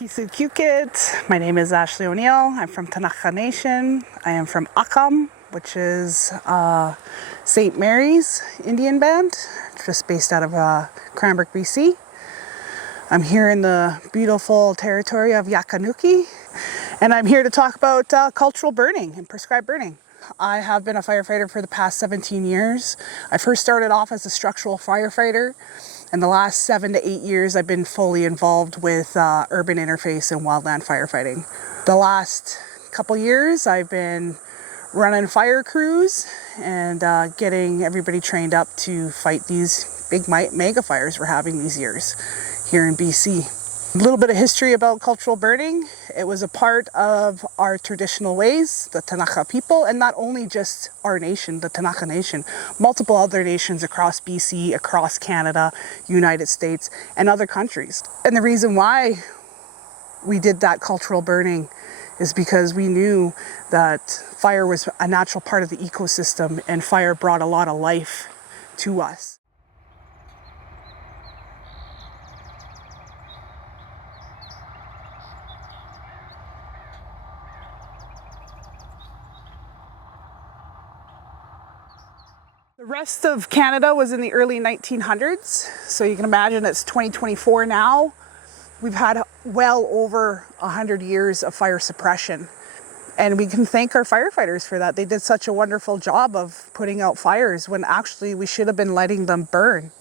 nuʔkiy. My name is Ashley O'Neill. I'm from Tanaka Nation. I am from yaqan, which is St. Mary's Indian band, just based out of Cranbrook, BC. I'm here in the beautiful territory of nuʔkiy, and I'm here to talk about cultural burning and prescribed burning. I have been a firefighter for the past 17 years. I first started off as a structural firefighter, and the last 7 to 8 years I've been fully involved with urban interface and wildland firefighting. The last couple years I've been running fire crews and getting everybody trained up to fight these big mega fires we're having these years here in BC. A little bit of history about cultural burning. It was a part of our traditional ways, the Tanaka people, and not only just our nation, the Tanaka Nation, multiple other nations across BC, across Canada, United States, and other countries. And the reason why we did that cultural burning is because we knew that fire was a natural part of the ecosystem, and fire brought a lot of life to us. The rest of Canada was in the early 1900s, so you can imagine it's 2024 now. We've had well over 100 years of fire suppression, and we can thank our firefighters for that. They did such a wonderful job of putting out fires when actually we should have been letting them burn.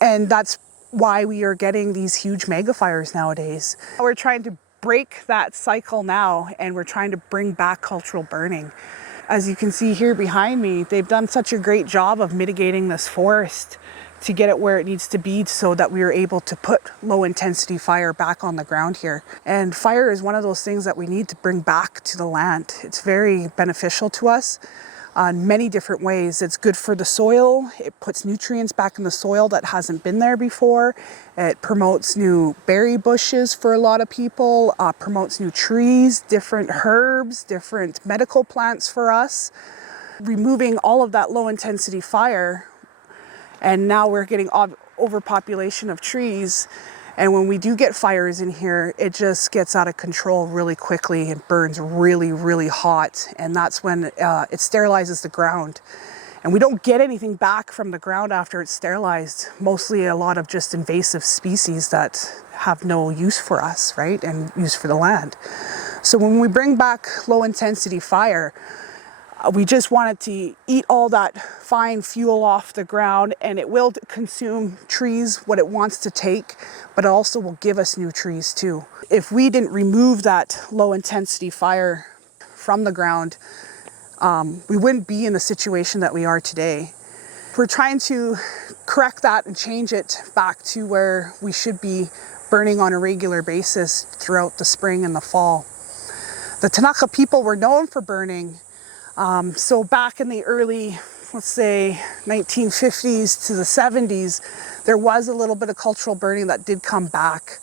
And that's why we are getting these huge mega fires nowadays. We're trying to break that cycle now, and we're trying to bring back cultural burning. As you can see here behind me, they've done such a great job of mitigating this forest to get it where it needs to be so that we are able to put low intensity fire back on the ground here. And fire is one of those things that we need to bring back to the land. It's very beneficial to us in many different ways. It's good for the soil. It puts nutrients back in the soil that hasn't been there before. It promotes new berry bushes for a lot of people, promotes new trees, different herbs, different medical plants for us. Removing all of that low intensity fire, and now we're getting overpopulation of trees. And when we do get fires in here, it just gets out of control really quickly. It burns really, really hot. And that's when it sterilizes the ground. And we don't get anything back from the ground after it's sterilized. Mostly a lot of just invasive species that have no use for us, right? And use for the land. So when we bring back low intensity fire, we just want it to eat all that fine fuel off the ground, and it will consume trees, what it wants to take, but it also will give us new trees too. If we didn't remove that low intensity fire from the ground, we wouldn't be in the situation that we are today. We're trying to correct that and change it back to where we should be burning on a regular basis throughout the spring and the fall. The Tanaka people were known for burning. So back in the early, let's say 1950s to the 70s, there was a little bit of cultural burning that did come back,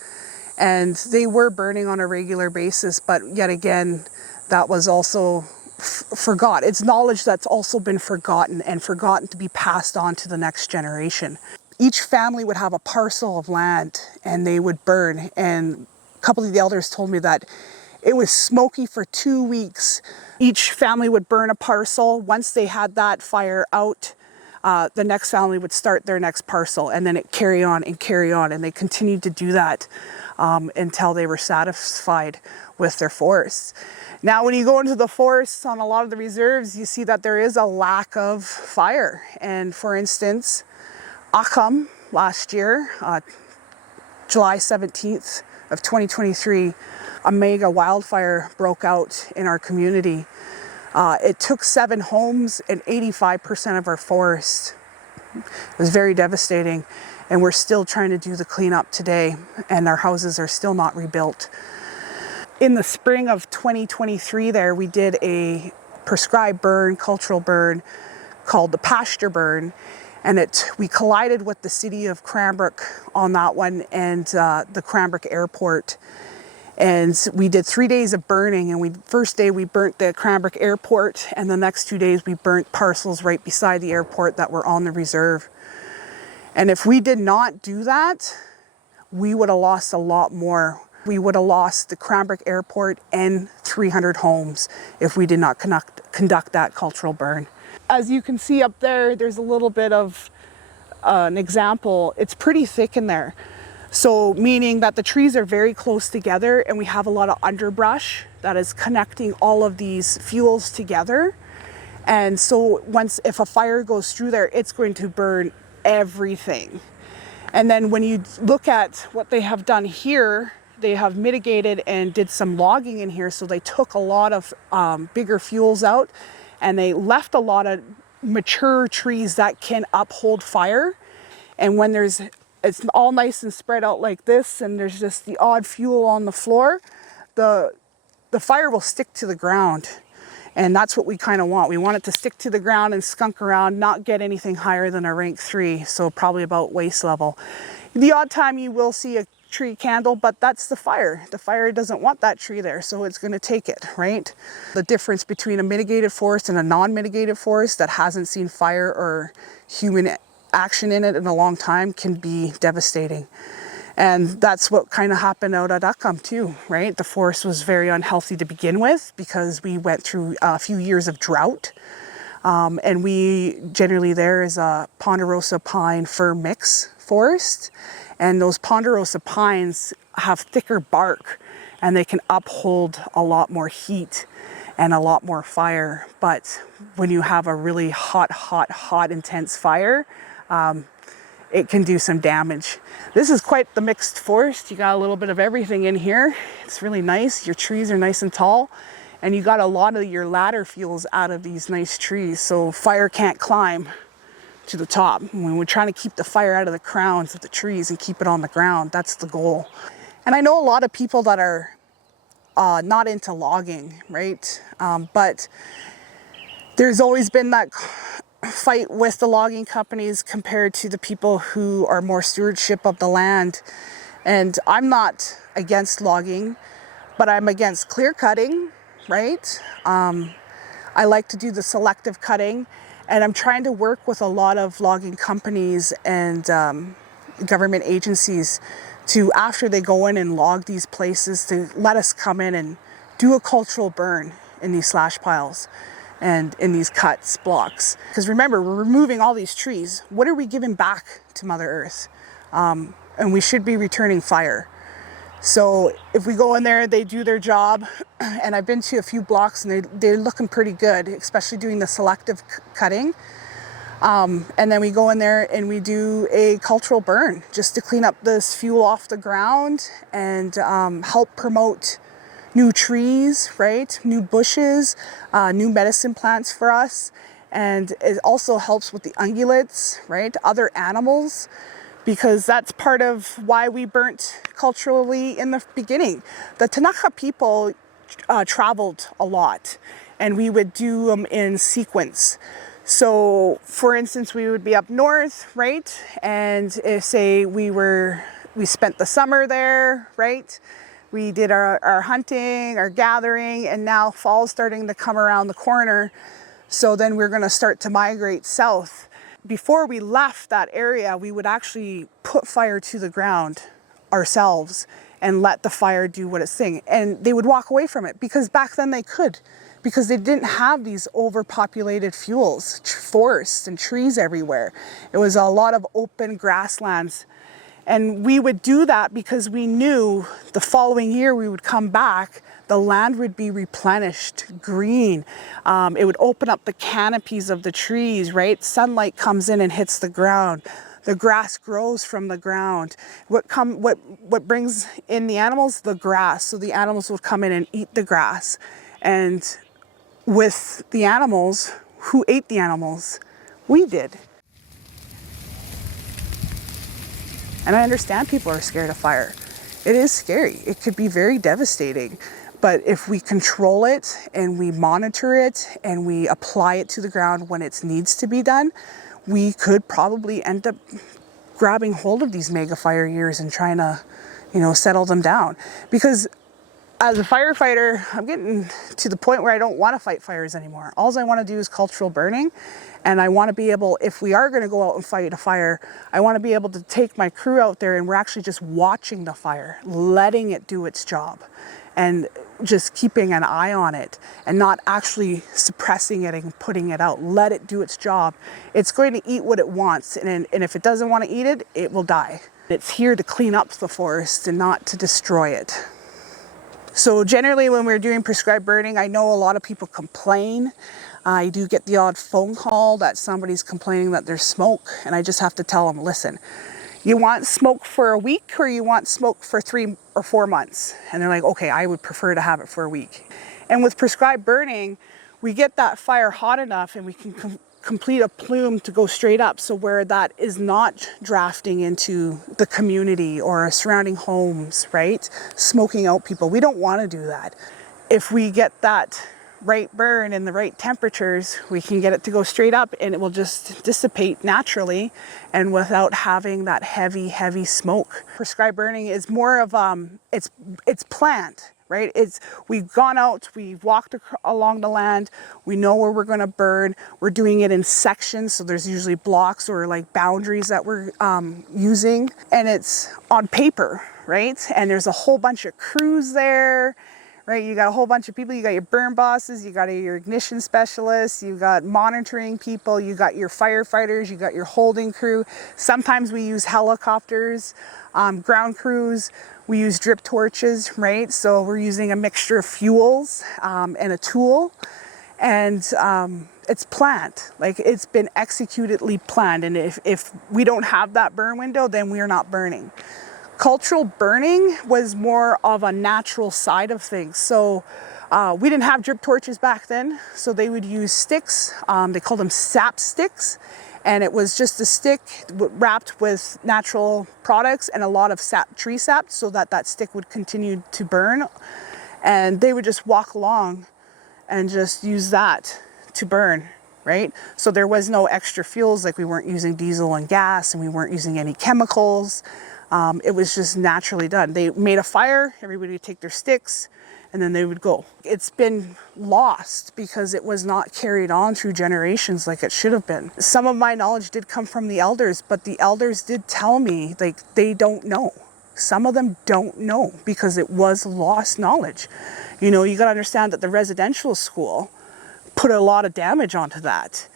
and they were burning on a regular basis, but yet again, that was also forgotten. It's knowledge that's also been forgotten and forgotten to be passed on to the next generation. Each family would have a parcel of land and they would burn, and a couple of the elders told me that it was smoky for 2 weeks. Each family would burn a parcel. Once they had that fire out, the next family would start their next parcel, and then it carry on, and they continued to do that until they were satisfied with their forests. Now, when you go into the forests on a lot of the reserves, you see that there is a lack of fire. And for instance, yaqan last year, July 17th of 2023, a mega wildfire broke out in our community. It took 7 homes and 85% of our forest. It was very devastating, and we're still trying to do the cleanup today, and our houses are still not rebuilt. In the spring of 2023 there, we did a prescribed burn, cultural burn, called the pasture burn, and we collided with the city of Cranbrook on that one, and the Cranbrook airport. And we did 3 days of burning, and first day we burnt the Cranbrook airport, and the next 2 days we burnt parcels right beside the airport that were on the reserve. And if we did not do that, we would have lost a lot more. we would have lost the Cranbrook Airport and 300 homes if we did not conduct that cultural burn. As you can see up there, there's a little bit of an example. It's pretty thick in there. So meaning that the trees are very close together and we have a lot of underbrush that is connecting all of these fuels together. And so if a fire goes through there, it's going to burn everything. And then when you look at what they have done here, they have mitigated and did some logging in here. So they took a lot of bigger fuels out and they left a lot of mature trees that can uphold fire. And when it's all nice and spread out like this and there's just the odd fuel on the floor, the fire will stick to the ground. And that's what we kind of want. We want it to stick to the ground and skunk around, not get anything higher than a rank 3, so probably about waist level. The odd time you will see a tree candle, but that's the fire. The fire doesn't want that tree there, so it's going to take it, right? The difference between a mitigated forest and a non-mitigated forest that hasn't seen fire or human action in it in a long time can be devastating. And that's what kind of happened out at Nuʔkiy too, right? The forest was very unhealthy to begin with because we went through a few years of drought. And we generally there is a ponderosa pine fir mix forest. And those ponderosa pines have thicker bark and they can uphold a lot more heat and a lot more fire. But when you have a really hot, intense fire, it can do some damage. This is quite the mixed forest. You got a little bit of everything in here. It's really nice. Your trees are nice and tall. And you got a lot of your ladder fuels out of these nice trees. So fire can't climb to the top. When we're trying to keep the fire out of the crowns of the trees and keep it on the ground, that's the goal. And I know a lot of people that are not into logging, right? But there's always been that fight with the logging companies compared to the people who are more stewardship of the land. And I'm not against logging, but I'm against clear cutting, right? I like to do the selective cutting, and I'm trying to work with a lot of logging companies and government agencies to, after they go in and log these places, to let us come in and do a cultural burn in these slash piles and in these cuts, blocks. Because remember, we're removing all these trees. What are we giving back to Mother Earth? And we should be returning fire. So if we go in there, they do their job. And I've been to a few blocks and they're looking pretty good, especially doing the selective cutting. And then we go in there and we do a cultural burn just to clean up this fuel off the ground and help promote new trees, right? New bushes, new medicine plants for us. And it also helps with the ungulates, right? Other animals, because that's part of why we burnt culturally in the beginning. The Nuʔkiy people traveled a lot and we would do them in sequence. So for instance, we would be up north, right? And if say we spent the summer there, right? We did our hunting, our gathering, and now fall's starting to come around the corner. So then we're gonna start to migrate south. Before we left that area, we would actually put fire to the ground ourselves and let the fire do what it's thing. And they would walk away from it because back then they could, because they didn't have these overpopulated fuels, forests and trees everywhere. It was a lot of open grasslands. And we would do that because we knew the following year we would come back, the land would be replenished, green. It would open up the canopies of the trees, right? Sunlight comes in and hits the ground. The grass grows from the ground. What brings in the animals? The grass. So the animals would come in and eat the grass. And with the animals, who ate the animals? We did. And I understand people are scared of fire. It is scary. It could be very devastating. But if we control it and we monitor it and we apply it to the ground when it needs to be done, we could probably end up grabbing hold of these mega fire years and trying to, settle them down. Because As a firefighter, I'm getting to the point where I don't want to fight fires anymore. All I want to do is cultural burning. And I want to be able, if we are going to go out and fight a fire, I want to be able to take my crew out there and we're actually just watching the fire, letting it do its job, and just keeping an eye on it and not actually suppressing it and putting it out. Let it do its job. It's going to eat what it wants. And if it doesn't want to eat it, it will die. It's here to clean up the forest and not to destroy it. So generally when we're doing prescribed burning, I know a lot of people complain. I do get the odd phone call that somebody's complaining that there's smoke, and I just have to tell them, listen, you want smoke for a week or you want smoke for 3 or 4 months? And they're like, okay, I would prefer to have it for a week. And with prescribed burning, we get that fire hot enough and we can complete a plume to go straight up, so where that is not drafting into the community or surrounding homes, right? Smoking out people. We don't want to do that. If we get that right burn in the right temperatures, we can get it to go straight up and it will just dissipate naturally and without having that heavy smoke. Prescribed burning is more of it's plant, right? We've gone out, we've walked along the land, we know where we're going to burn. We're doing it in sections, so there's usually blocks or like boundaries that we're using, and it's on paper, right? And there's a whole bunch of crews there. Right, you got a whole bunch of people, you got your burn bosses, you got your ignition specialists, you got monitoring people, you got your firefighters, you got your holding crew. Sometimes we use helicopters, ground crews, we use drip torches, right? So we're using a mixture of fuels and a tool, and it's planned. Like, it's been executedly planned, and if we don't have that burn window, then we're not burning. Cultural burning was more of a natural side of things. So we didn't have drip torches back then, so they would use sticks. They called them sap sticks, and it was just a stick wrapped with natural products and a lot of tree sap, so that stick would continue to burn. And they would just walk along and just use that to burn, right? So there was no extra fuels, like we weren't using diesel and gas, and we weren't using any chemicals. It was just naturally done. They made a fire, everybody would take their sticks, and then they would go. It's been lost because it was not carried on through generations like it should have been. Some of my knowledge did come from the elders, but the elders did tell me, like, they don't know. Some of them don't know because it was lost knowledge. You know, you got to understand that the residential school put a lot of damage onto that.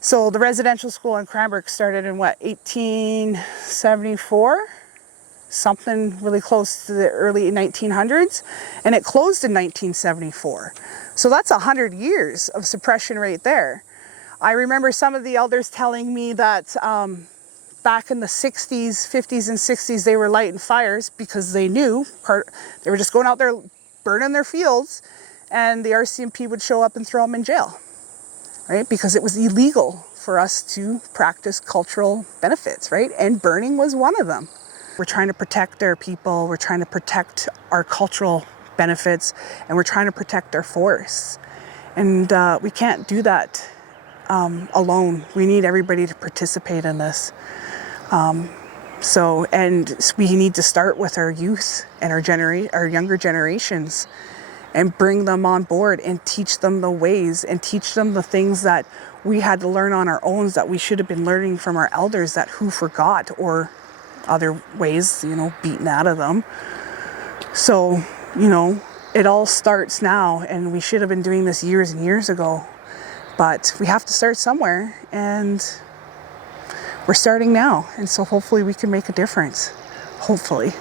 So the residential school in Cranbrook started in 1874? Something really close to the early 1900s, and it closed in 1974. So that's 100 years of suppression right there. I remember some of the elders telling me that back in the 60s, 50s and 60s, they were lighting fires because they knew they were just going out there burning their fields, and the RCMP would show up and throw them in jail, right? Because it was illegal for us to practice cultural benefits, right? And burning was one of them. We're trying to protect our people, we're trying to protect our cultural benefits, and we're trying to protect our forests. And we can't do that alone. We need everybody to participate in this. And we need to start with our youth and our younger generations, and bring them on board and teach them the ways and teach them the things that we had to learn on our own, that we should have been learning from our elders that who forgot, or other ways, beaten out of them. So, it all starts now, and we should have been doing this years and years ago, but we have to start somewhere, and we're starting now. And so hopefully we can make a difference. Hopefully.